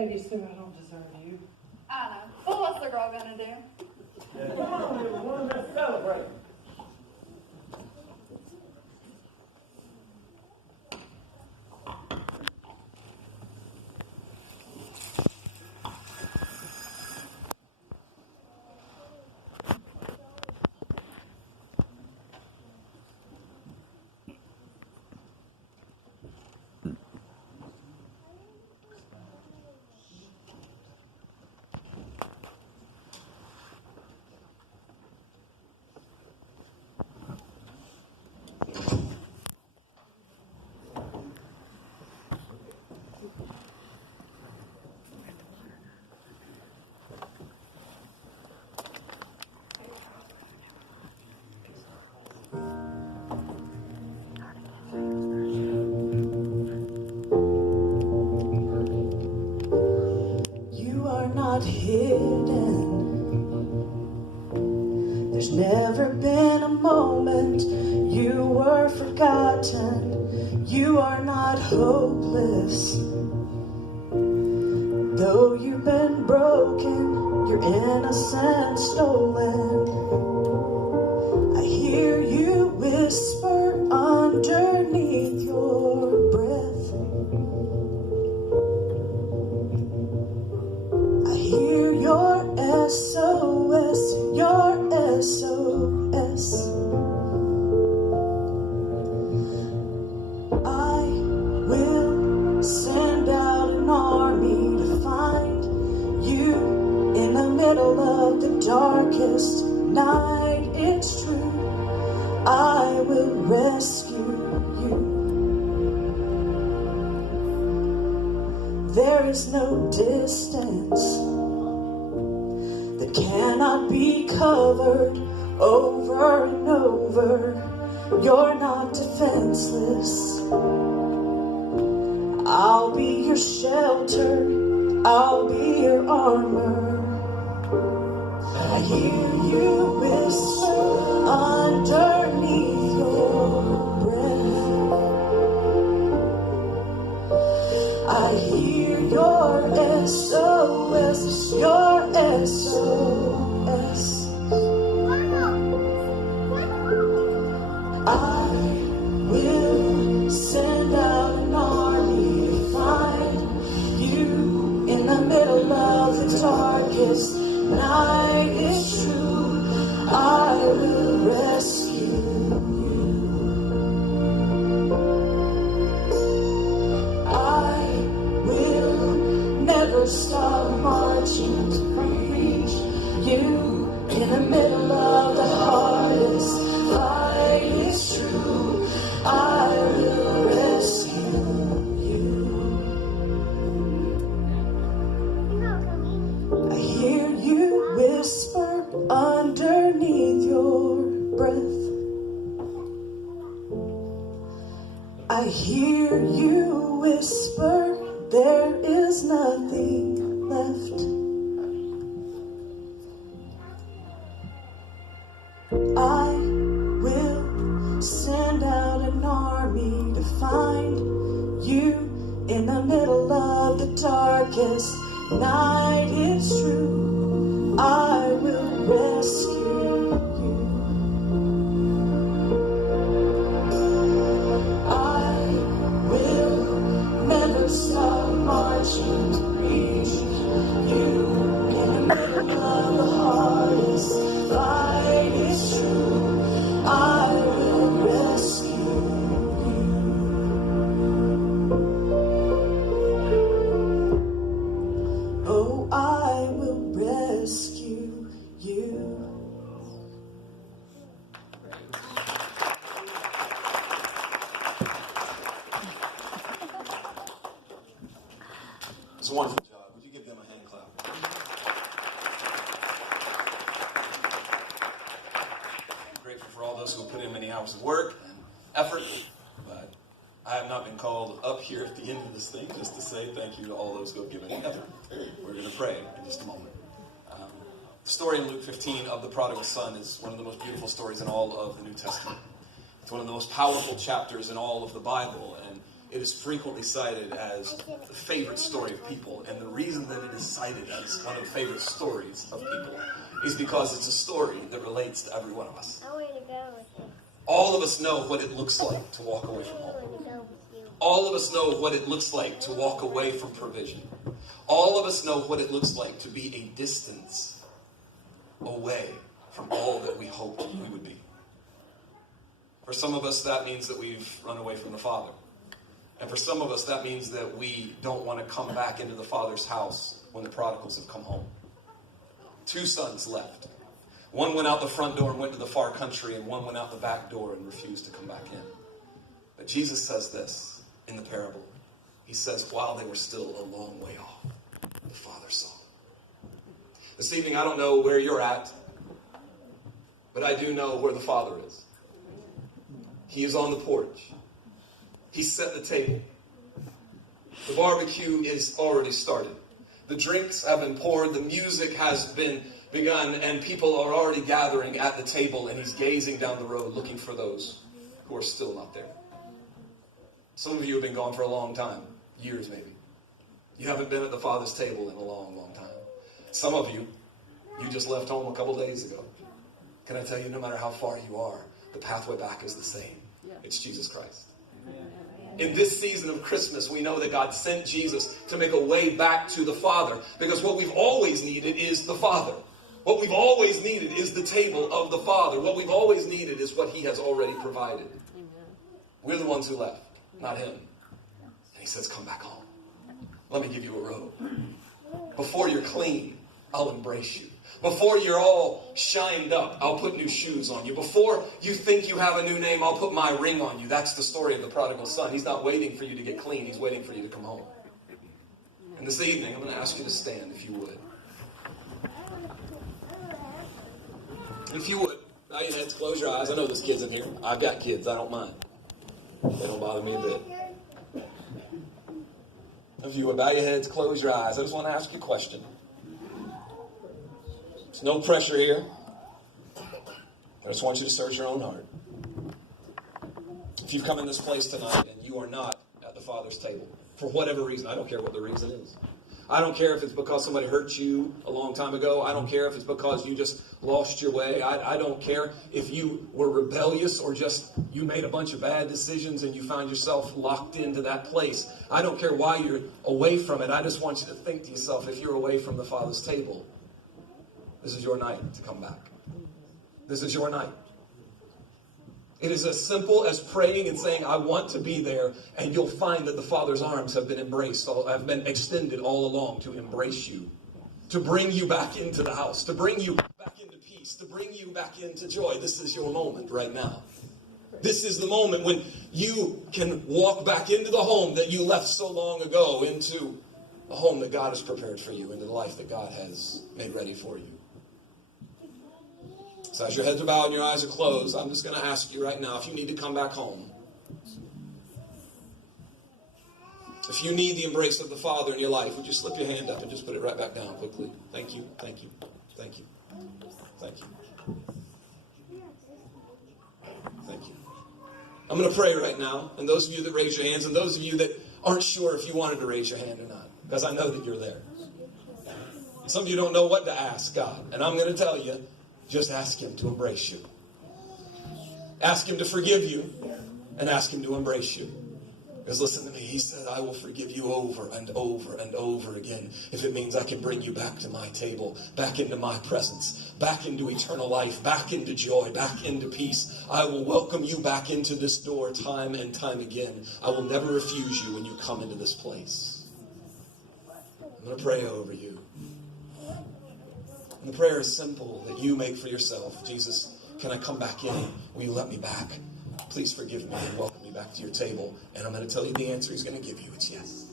Baby Sue, I don't deserve you. I know. But what's the girl gonna do? Come on, everyone, let's celebrate. You are not hidden. There's never been a moment you were forgotten. You are not hopeless. Though you've been broken, your innocence stolen. I hear you whisper underneath your breath. I hear your SOS, your SOS. I will send out an army to find you in the middle of the darkest night. It's true, I will rescue you. There is no distance that cannot be covered over and over. You're not defenseless. I'll be your shelter, I'll be your armor. I hear you whisper underneath your breath. I hear your SOS, your SOS. I will send out an army to find you in the middle of the darkest night. It's true, I will rescue you. I will never stop marching to reach you in the middle of the hardest fight. It's true, I will rescue you. I hear you whisper underneath your breath. I hear you whisper, there is nothing left. I will send out an army to find you in the middle of the darkest night. It's true, I will rescue you. I will never stop marching to reach you in the middle of the hardest fight. It's true, I will rescue you. Oh, I will rescue you. It's a wonderful job. Would you give them a hand clap? I'm grateful for all those who have put in many hours of work and effort, but I have not been called up here at the end of this thing just to say thank you to all those who have given effort. We're going to pray in just a moment. The story in Luke 15 of the Prodigal Son is one of the most beautiful stories in all of the New Testament. It's one of the most powerful chapters in all of the Bible, and it is frequently cited as the favorite story of people. And the reason that it is cited as one of the favorite stories of people is because it's a story that relates to every one of us. I want to go with you. All of us know what it looks like to walk away from I home. want to go with you. All of us know what it looks like to walk away from provision. All of us know what it looks like to be a distance away from all that we hoped we would be. For some of us, that means that we've run away from the Father. And for some of us, that means that we don't want to come back into the Father's house when the prodigals have come home. 2 sons left. One went out the front door and went to the far country, and one went out the back door and refused to come back in. But Jesus says this in the parable. He says, while they were still a long way off, the Father saw. This evening, I don't know where you're at, but I do know where the Father is. He is on the porch. He set the table. The barbecue is already started. The drinks have been poured. The music has been begun. And people are already gathering at the table. And he's gazing down the road looking for those who are still not there. Some of you have been gone for a long time. Years maybe. You haven't been at the Father's table in a long, long time. Some of you, you just left home a couple days ago. Can I tell you, no matter how far you are, the pathway back is the same. It's Jesus Christ. In this season of Christmas, we know that God sent Jesus to make a way back to the Father. Because what we've always needed is the Father. What we've always needed is the table of the Father. What we've always needed is what He has already provided. We're the ones who left, not Him. And He says, come back home. Let me give you a robe. Before you're clean, I'll embrace you. Before you're all shined up, I'll put new shoes on you. Before you think you have a new name, I'll put my ring on you. That's the story of the prodigal son. He's not waiting for you to get clean. He's waiting for you to come home. And this evening, I'm going to ask you to stand, if you would. If you would, bow your heads, close your eyes. I know there's kids in here. I've got kids. I don't mind. They don't bother me a bit. If you would, bow your heads, close your eyes. I just want to ask you a question. There's no pressure here. I just want you to search your own heart. If you've come in this place tonight and you are not at the Father's table, for whatever reason, I don't care what the reason is. I don't care if it's because somebody hurt you a long time ago. I don't care if it's because you just lost your way. I don't care if you were rebellious or just you made a bunch of bad decisions and you found yourself locked into that place. I don't care why you're away from it. I just want you to think to yourself, if you're away from the Father's table, this is your night to come back. This is your night. It is as simple as praying and saying, I want to be there, and you'll find that the Father's arms have been have been extended all along to embrace you, to bring you back into the house, to bring you back into peace, to bring you back into joy. This is your moment right now. This is the moment when you can walk back into the home that you left so long ago, into the home that God has prepared for you, into the life that God has made ready for you. So as your heads are bowed and your eyes are closed, I'm just going to ask you right now, if you need to come back home, if you need the embrace of the Father in your life, would you slip your hand up and just put it right back down quickly? Thank you, thank you, thank you, thank you, thank you. I'm going to pray right now, and those of you that raise your hands, and those of you that aren't sure if you wanted to raise your hand or not, because I know that you're there. Some of you don't know what to ask God, and I'm going to tell you, just ask Him to embrace you. Ask Him to forgive you, and ask Him to embrace you. Because listen to me, He said, I will forgive you over and over and over again if it means I can bring you back to my table, back into my presence, back into eternal life, back into joy, back into peace. I will welcome you back into this door time and time again. I will never refuse you when you come into this place. I'm going to pray over you. And the prayer is simple, that you make for yourself. Jesus, can I come back in? Will you let me back? Please forgive me and welcome me back to your table. And I'm going to tell you the answer He's going to give you. It's yes.